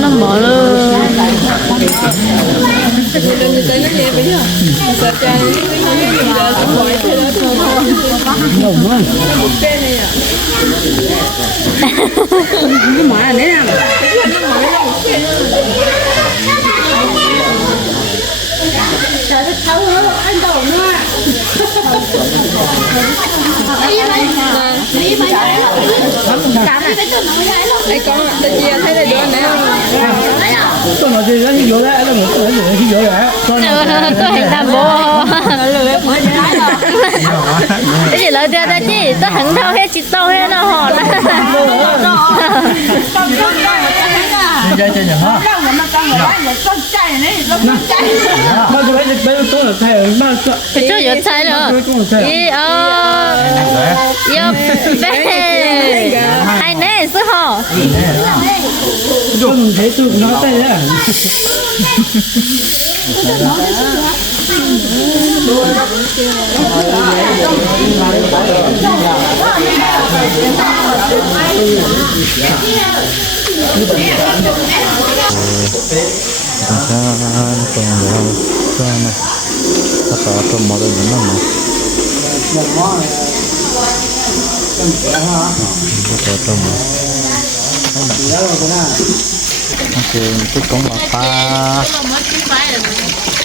nó mở lên. Cái mỏ này dẫn đây con ạ, tự thấy là đứa này không? con nói gì đó thì vô đấy nó nghĩ cái gì thì vô đấy tôi hình làm bố cái gì lời ra ra chứ tôi hẳn thâu hết chị tâu hết nó hòn đi chơi chơi nhở ha bao giờ bây giờ bây giờ tôi là thầy bao giờ phải cho vô trái nữa ý ờ. Yêu bé ai nè sư hò con thấy tụi nó tay đấy Jangan tunggu sana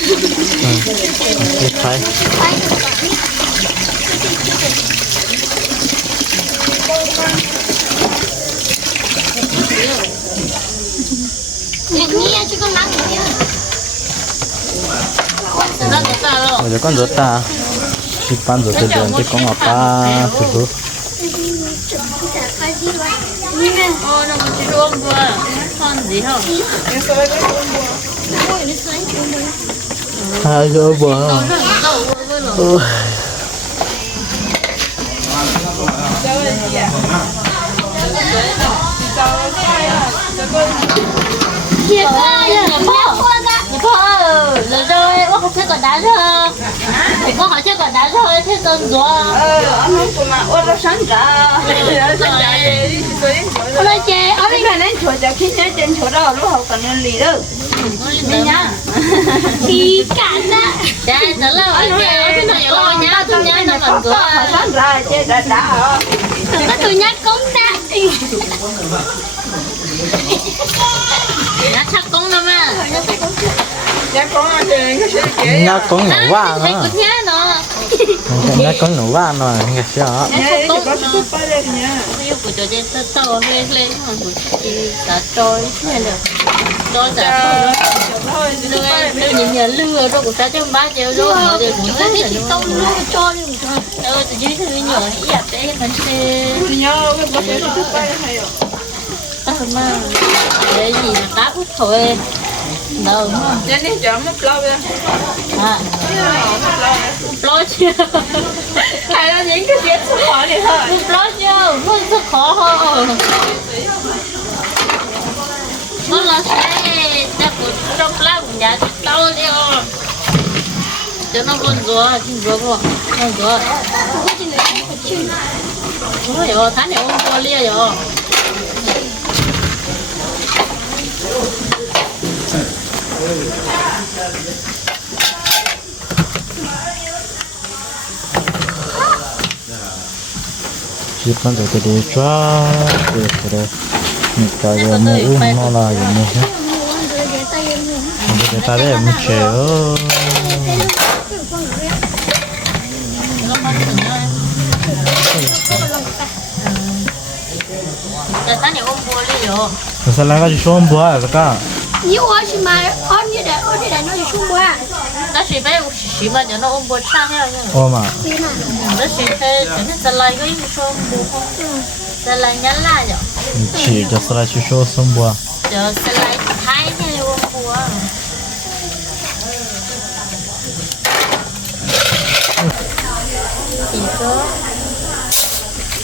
apa apa mau dari mana? Apa apa mau? Oke, itu kong apa? Oke, baik. Bây con rớt ta. Chỉ pan rớt từ đường cái kong apa? Tuh. ờ nó có chỉ luôn vừa con gì không hai cái bờ ôi Chị ơi, nhà phố Nhà phố Rồi rồi, bác không chơi còn đá rồi Bác không chơi còn đá rồi, thế cơn rồi Ờ, ông không có mà ôn ra sáng ra Rồi Hôm nay chè, ông đi Hôm nay chè, chè khi nhớ chè chỗ đó, lúc học cần lì đâu Đi nhá. cả đó đây đó là cái cái này lo nhá tôi nhá nó còn cửa ra chơi đã đã. nó tôi nhá cũng đã nhá chắc cũng đâu mà Dạ con ăn thì sự chế. Nhá con nổ va thấy nữa. cũng nhá nó con nổ va rồi, nghe chưa? Thì có lên nha. yêu của tôi trên tơ tơ lên lên còn của chị đã trôi thế là trôi đã thì lên. tôi nhìn nhận lừa rồi của ta cho ba triệu rồi. Mà thì cũng thấy chị tông lừa một thôi ờ từ dưới thứ nhỏ ý ạ để mình sẽ Thì nhớ cái sĩ sức phải lên hay rồi. tao mà để gì cá út thôi đâu chợ mất lâu rồi. à Mất lâu rồi. lo chưa Hay là những cái chuyện sức khỏe này thôi. lo chưa không rất khó hơn nó là sẽ chắc của trong lá của nhà tao đi cho nó con rùa chim rùa không con rùa ôi rồi tháng này ôm rùa lia rồi Chỉ pan rớt từ đi cho được rồi. Mình ta giờ mua uống nó là gì mua hết. Mình ta đây mình chơi ơ. Tại tháng này ôm rùa lia rồi Sao lại cái gì xuống bữa à cả? 你我是买，哦，你的，我这两张是什么啊？ ta chỉ phải chỉ mà cho nó ôm bột sang theo nhưng Ô mà. nó chỉ phải cho nên sẽ lại cái số bột không sẽ lại nhắn lại rồi Chỉ cho sao lại chỉ số xuống bữa. giờ sẽ lại thái theo ôm bùa chỉ có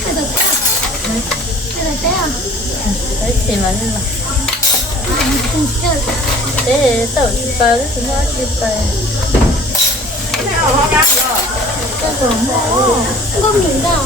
这个这样， đấy chỉ mà nên là thế tao chỉ phải Ê, tẩu chụp tờ đấy, chúng nó chụp tờ Cái gồm Không nhìn đâu.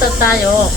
的加油。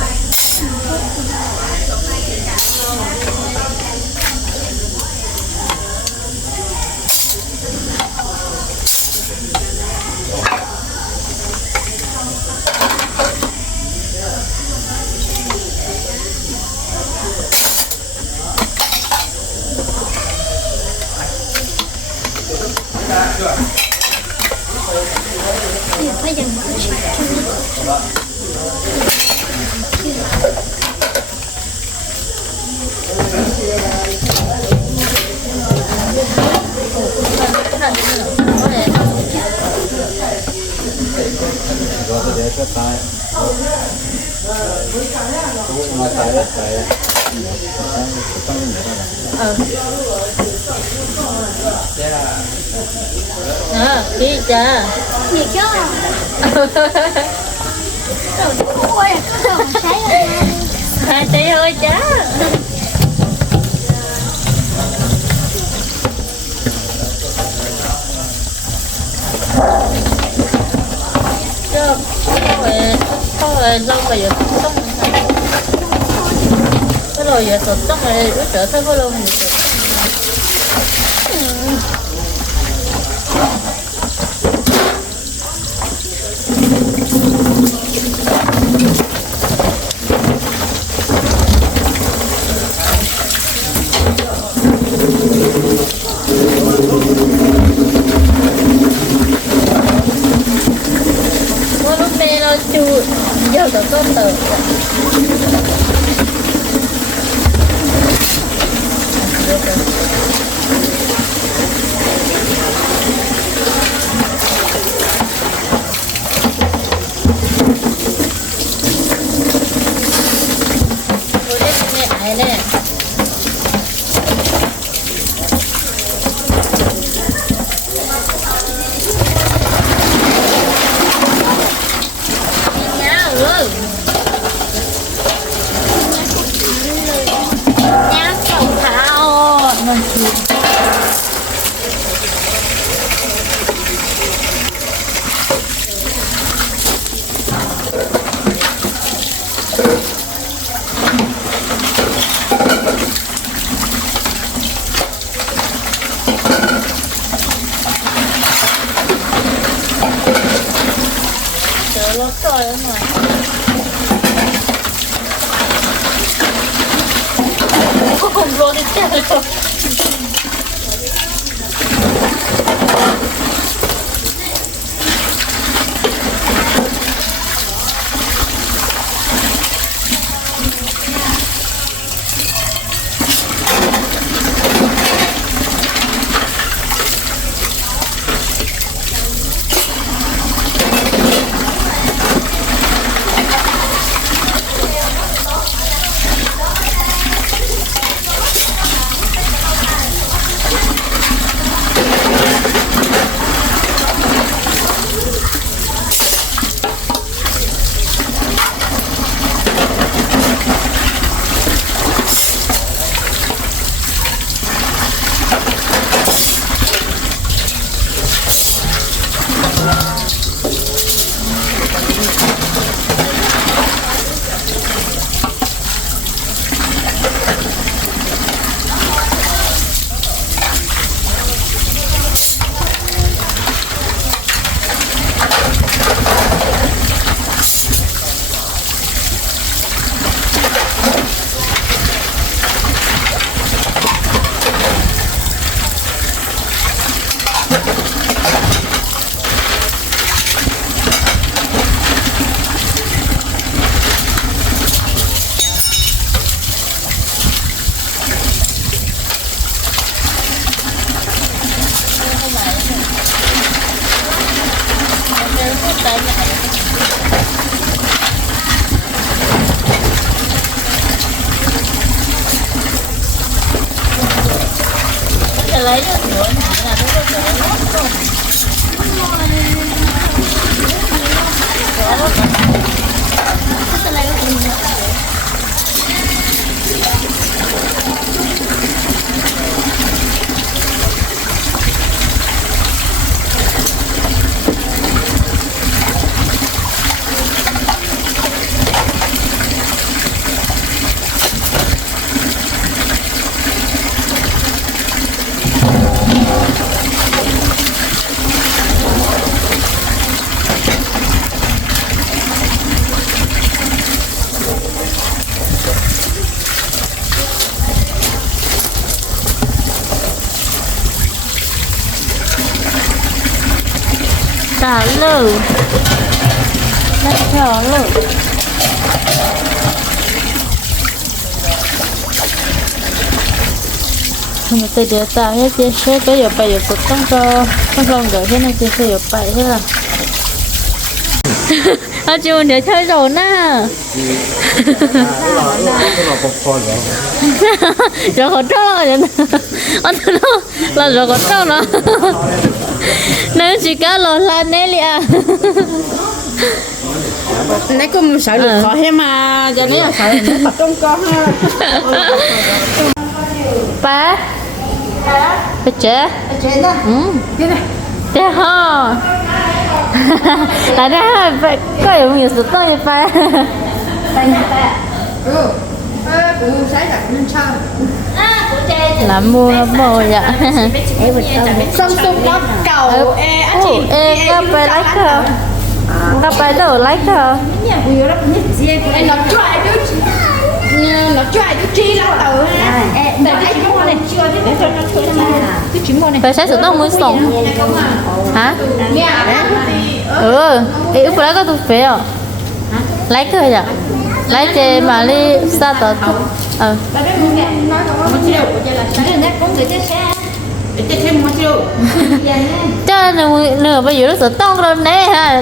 Rồi tôi để cho tay. Cũng mà tay tay. Ờ, đi cha. thấy rồi Hai tí thôi cha. Không lâu mà giờ không cái rồi giờ tụt tóc này nó trở thấy có lâu này có lúc này nó chưa giờ tụt có tờ Ủa, đây là mẹ ai nè Nhá, ừ. Nhá, cậu thao. Mình chịu. Chờ lót rồi trả lời đặt trả lời mình tự đưa tạo hết chia sẻ cái giờ bài giờ cuộc trong cho trong lòng đợi thế này chia sẻ giờ bài thế là. À chú để chơi rồi nè rồi có trâu rồi nè anh nó là rồi có trâu nó nếu chỉ cá lò là nè liền nãy cô mình sợ được khó hết mà giờ này là sợ nó tập trung con ha. Ba. Ba chế chuyện đó. Ừ. Thế hả? Tại ra phải có nhiều nhiều sự như ba tay nhà ta ừ. Ơ ừ sáng đặt nên sao là mua bò vậy Samsung có cầu. E á Ồ, ê có phải like không có phải đồ like không em. Nó try đứa nó try đứa chi lâu đầu ha? Để cái chữ này. Chưa thế để cho nó chơi cái chữ này. Phải sẽ sự tốt muốn sống. Hả? Ừ ê úp lại có tụi phê à? Like thôi vậy like chơi mà đi sao tao ờ ừ. cho nửa nửa bây giờ nó sẽ tông lên nè, ha.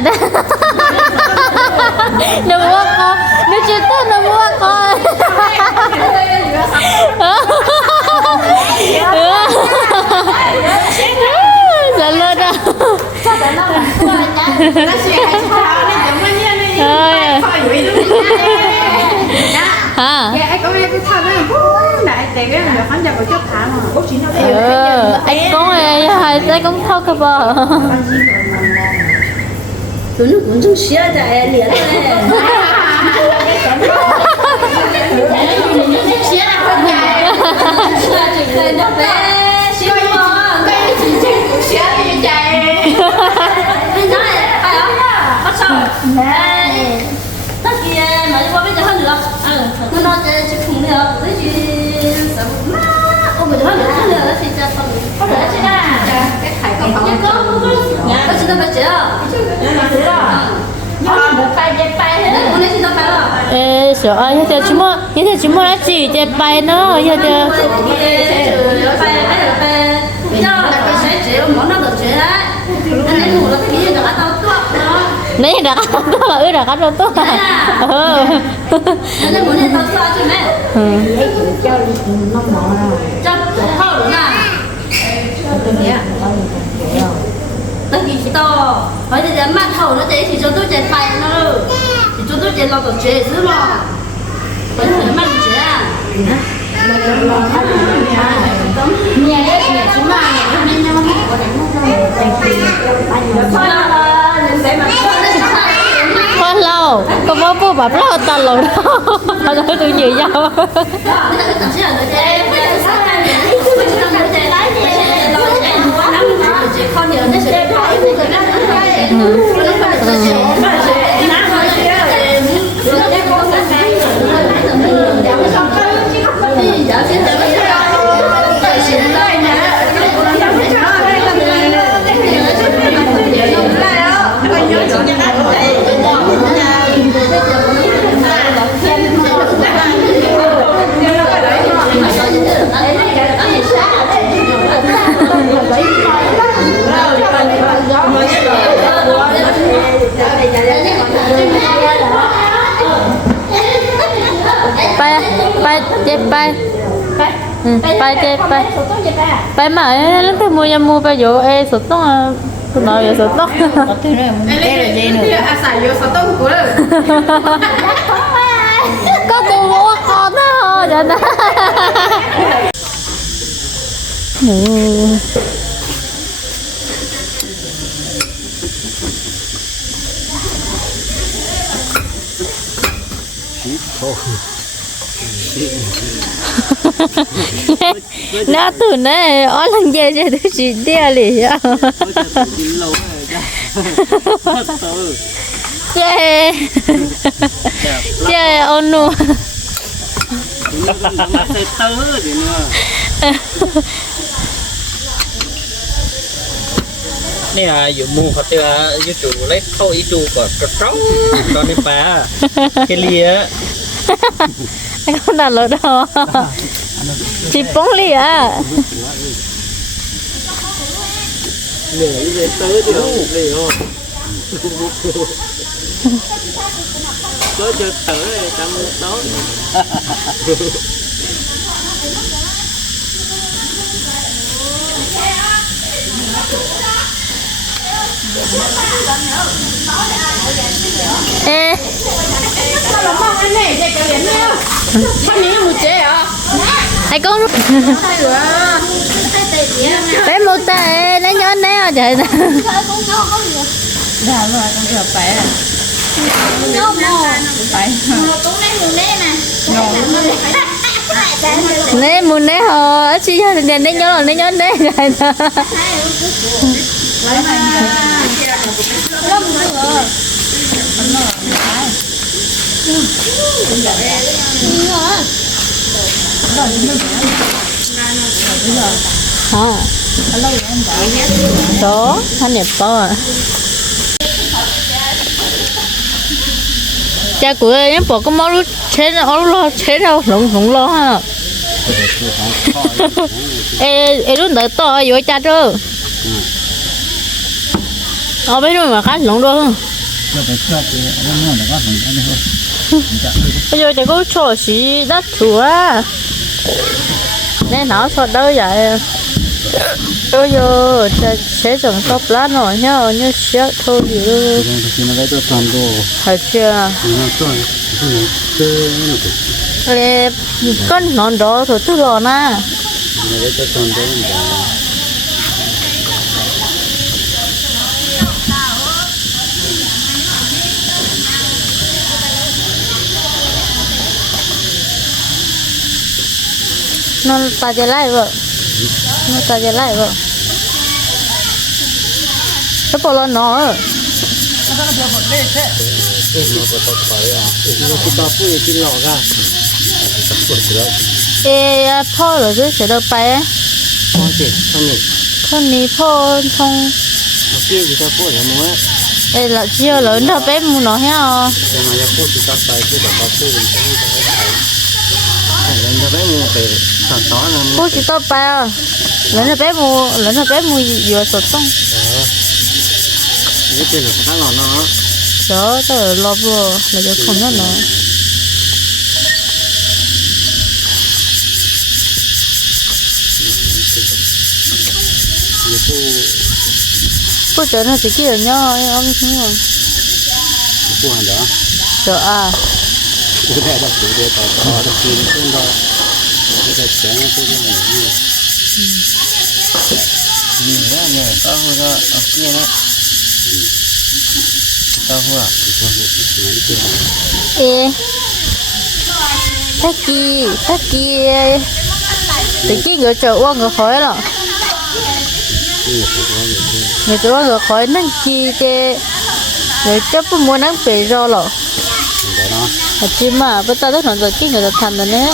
Nửa mua con nửa chưa tốt nửa mua con dạ lên đó hả? Ừ anh cũng ấy hai tay cũng thâu cơ bờ tụi nó cũng chung xía tại liền đấy tất kia mà đi qua bây giờ hơn nữa nó nói cho chị không được cái gì sợ má ôi bây giờ hơn nữa hơn nữa thì cho phần có thể chứ à cái khải có có có có chị đâu phải chị à nhưng mà đẹp chị đâu ê sợ ơi hiện giờ chúng mua hiện giờ chúng mua đã chỉ để bài nó hiện giờ nãy đã có mà ư đã có đâu tốt à? Ừ. Tất nhiên chỉ to, hỏi thì để mắt hầu nó thế thì cho tôi chạy phải nó, thì cho tôi chạy lo được chế giữ lo, bởi vì mắt chế à. Nhà đấy nhà chúng ta nhà nên nhau hết có đánh không? Thôi là nên sẽ mà con lâu có bố bố lâu tao lâu đó mà tôi nhiều nhau Ừ. Ừ cái tập sẽ là người chế, bây giờ sáng nay này, bây giờ người chế lái thì sẽ lo chế ăn quá lắm, người chế con nhớ nó sẽ phải người ta nó phải, nó phải người chế, nó chế, nó phải chế, rồi cái con cái cái, rồi cái tự mình giảm cái xong cái, thì giảm sẽ giảm cái cái sẽ lại nè, cái con giảm cái cho cái là người nhớ chứ không nhớ không lại đó, còn nhớ chỉ nhận cái bay chép chết bay Ừ, bay chơi, bay. sổ tông vậy Bay mà mua nhà mua bay vô e sốt tông à. Tôi nói về sốt tông. có thứ là gì nữa à xài vô sổ tông của rồi Có cô mua con đó rồi đó. น่าตื่นนะอ๋อลังเยจะดูจีเดียเลยอะเจ้เจ้เอานูนี่อะอยู่มูเขาเจออยู่จูเล็กเข้าอีจูก่อนกระเจ้าตอนนี้ป้าเคลีย con đã lỡ đó chị bóng lì à tới thì không lì chơi tới thì trong đó à hai con bé một tay lấy nhớ nè à trời. Đã rồi con chờ phải à phải nè muốn nè hò chỉ cho đèn nè nhớ rồi nè nhớ nè trời đó anh đẹp to cha của em bỏ cái máu chế nó lo chế đâu. Lủng lủng lo ha ê ê lúc đợi to vô cha chứ có biết rồi mà khá lủng không? bây giờ chỉ có chỗ xí đất thủ á. Nên nó sao đâu vậy? Bây giờ sẽ sẽ trồng top lá nổi nhá, như sẽ thôi gì đâu phải chưa con non đó thôi tôi lo na. นอนตาจะไล่บ่นอนตาจะไล่บ่แล้วปลอนอเอ้พ่อหรอจะเสด็จไปพ่อเจ็ดพ่อหนึ่งพ่อนี้พ่อทงพี่จะจะพูดอะไรมั้งเอ้หล่ะเจียวหล่ะเธอเป็นมูนอเหี้ยอ๋อจะมาจะพูดจะไปพูดแบบพูอ mua nó ha cô chỉ tao à lớn là bé mua lớn là bé mua vừa sốt xong. Đó tao lo vừa là cho không nó nữa. Cô chờ nó chỉ kia nhá ông không rồi chờ à ê thắc kỳ thắc kỳ tự kia người chờ uống người khói rồi người chờ uống người khói nâng chi cái người chấp muốn nâng bể rồi rồi à chứ mà bây giờ rất là rồi cái người ta thành rồi nè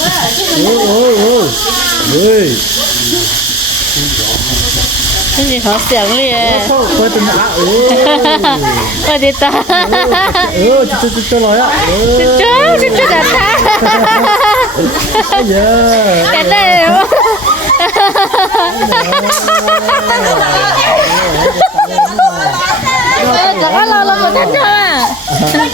của hai ta mà qua chi là vì chủ môn qua ấy ôi không phải nhắc ra gì cái bóng tin ngoài có điện sạc gì Yeah. lên theo à đúng rồi phải rất tàn thôn nó kiểu sao ôi chú ôi ôi ôi ôi cái gì khó xẻng liền sao có tên đã ôi ôi đi ta ôi chú chú chú nói á chú chú chú đã ta ôi yeah cái này Ê, chẳng có lâu lâu mà thích thôi à 내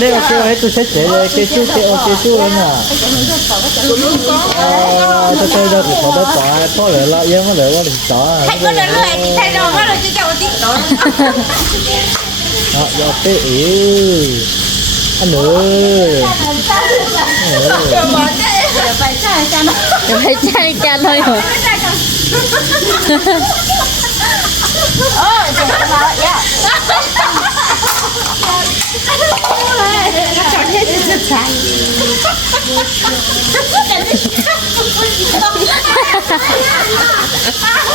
đây là kêu hết tôi xét chế đây kêu chú kêu kêu chú anh à cho tôi ra thì có đất tỏ có lẽ là yên có lẽ là đừng tỏ hay có lẽ là chị thay đồ có lẽ chị chào chị tỏ đó do tê ý anh ơi phải chạy cho nó phải chai chai thôi hả ôi chị bảo dạ chọn hết sự chạy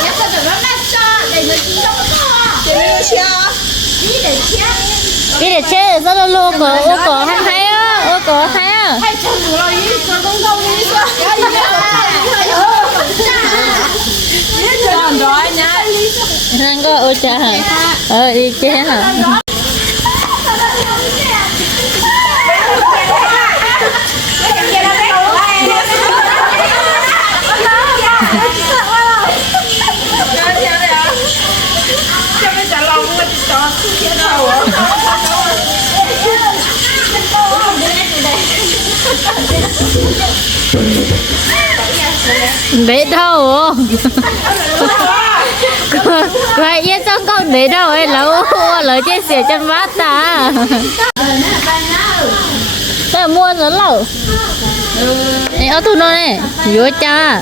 Nhớ cho tụi nó mát cho để nó chỉ trong nó Để chưa Đi để chia cái để chơi. Rất là luôn có ô cổ, hay hay á. Ô cổ, hay. á đủ rồi đi cho công công cho Còn đói nha năng có ô cha hả ờ bể đâu vậy yên trong con bể đâu ấy ô lời chia sẻ chân bát ta. Là mua rồi lẩu. Này ở tụi nó này. Vô cha.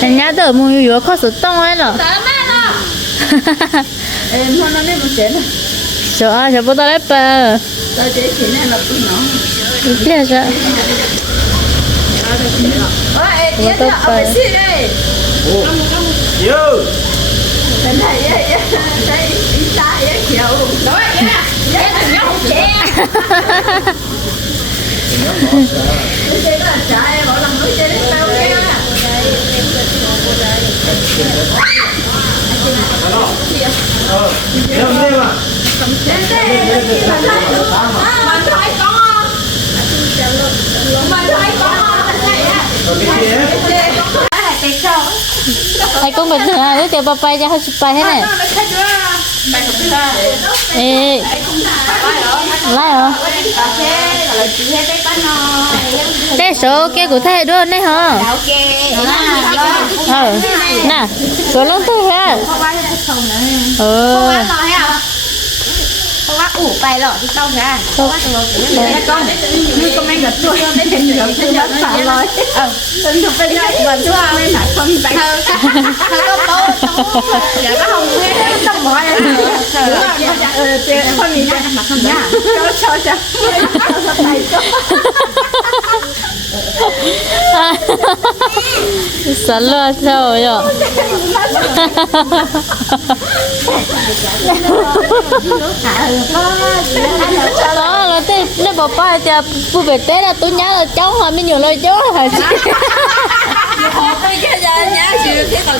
Thành nhá tớ mua vô khó số tông ấy rồi Sợ à, sợ bố tao lấy bờ Biết sợ Bố tao bờ yêu em đi mà Thầy cũng bình thường à, tiểu bà bay cho hơi chụp bay thế này Ê Lại hả? Thế số kia của thầy luôn đấy hả? Ờ Nè Số lớn tư hả? Ờ เพราะว่าอู่ไปหรอที่เต้องใช่เพราะว่าตัวแล้วก็นี่ก็ไม่กับตัวไม่ถึงเหลือคือแบบสามร้อยเออจนถึงเป็นได้เหมือนว่าไม่หนักคนไปเธอเธอก็โต๊ะเดี๋ยวก็เอาไม่ต้องร้อยนะหรือเออเจอคนนี้จะมาทำยากก็ชอบจะไปก็ Sẵn lo sao rồi Đó là thế nó bà ba cho Vui vẻ té là tôi nhớ là cháu hồi mới nhiều lời cháu rồi Tôi chơi giờ nhá, chỉ được cái còn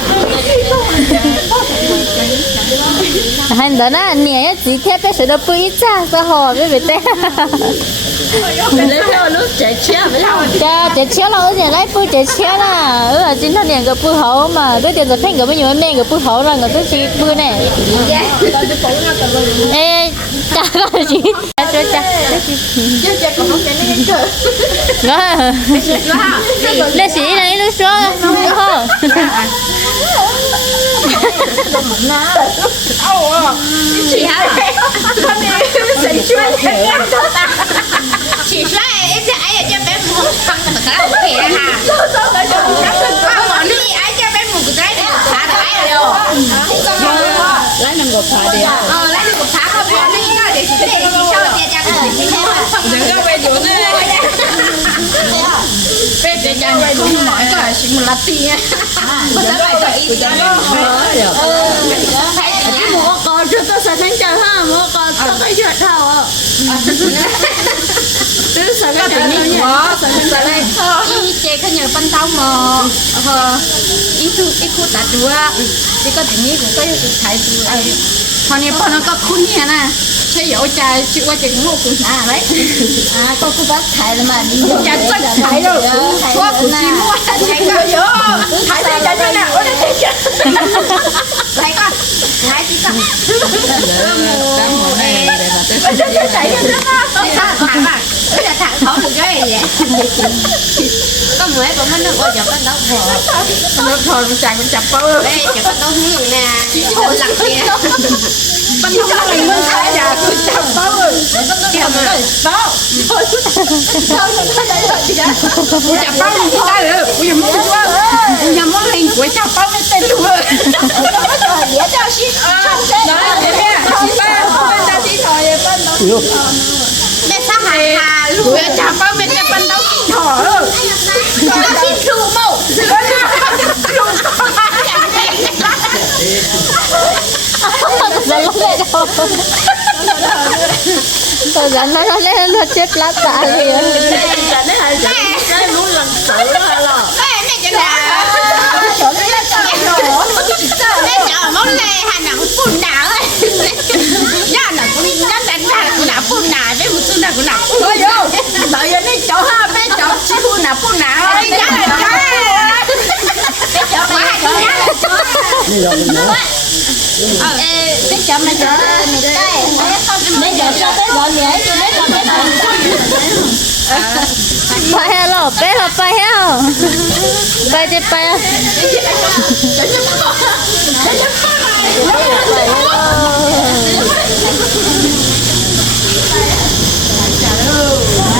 hành đó na nhẹ chỉ theo bé sẽ được bự cha sao hồi biết biết thế lấy theo lúc trẻ chia với nhau cha trẻ chéo là ở nhà lấy bự trẻ chéo là ở chính thân nhà cái bự hậu mà tới tiền giờ phanh cái bao nhiêu mẹ cái bự hậu rồi cái tới chỉ bự này ê cha có gì? Cha cha chứ chị còn không cái cờ ngã lấy sĩ này nó số không chị hả chị xoay em sẽ ấy cho bé một thằng mà cái là ok ha mà đi ấy cho bé một cái để thả ấy rồi Lấy nằm gộp thả đi đi nó để để có quay chỗ này bé tiền mà sao lại có ý tôi sẽ thanh chờ ha Mùa con tôi có chuyện thảo ạ Cứ sợ cái chuyện như nhỉ Sợ cái chuyện này ý chị cái nhờ ban đầu mà ờ ý khu ý khu đặt đua chỉ có thể nghĩ cũng có cái thái đua hồi này bọn nó có khun nha nè chứ dẫu cha chịu qua chừng ngô cũng à đấy À con cứ bắt thải là mà đi cha chắc thái rồi chúa cũng chỉ mua thái rồi dỡ thái thì cha cho nè ôi đây cha thái con thái chỉ con Bây giờ cha chạy cho nó Thẳng thẳng à Bây giờ thẳng thỏ một cái vậy Có mấy bọn nó qua chụp đấu thò Nó thò nó chạy con chụp bao Ê chụp cái đấu hướng nè Chỉ thò lặng kia trong nó là người khai nhà tôi chụp bao rồi Kìa mà Bao Sao nó có chạy rồi kìa Ui chụp bao mình ra rồi Ui mong chúa Ui mong hình của chụp bao mới tên Nó trời dễ cho xin Đó dễ nha Xin ba Bên ta thò về bên đó mẹ sao hài hà lúc mẹ chả bao mẹ chả ban đầu xin nó xin rượu màu Rồi lúc dẫn nó nó lên nó chết lát tạ liền Chẳng đấy muốn lần xử là mẹ mẹ chả là mẹ chả món mẹ hà nặng phun nặng nhá là cũng nhá đánh ra cũng กูหนักเฮ้ยโย่ต่อยนี่เจ้าห้าไม่เจ้าชิบูหนักผู้หนักเลยจ้าเลยจ้าไม่เจ้าไม่เจ้านี่เราเป็นเนาะเอ๊ะไม่เจ้าไม่เจ้าไม่ได้ไม่เจ้าเจ้าไม่ร้อนเหนื่อยไม่เจ้าไม่ร้อนไปเฮลโหลไปเฮไปเฮลไปจะไปจะจะไปจะจะไป Bye. Brasil!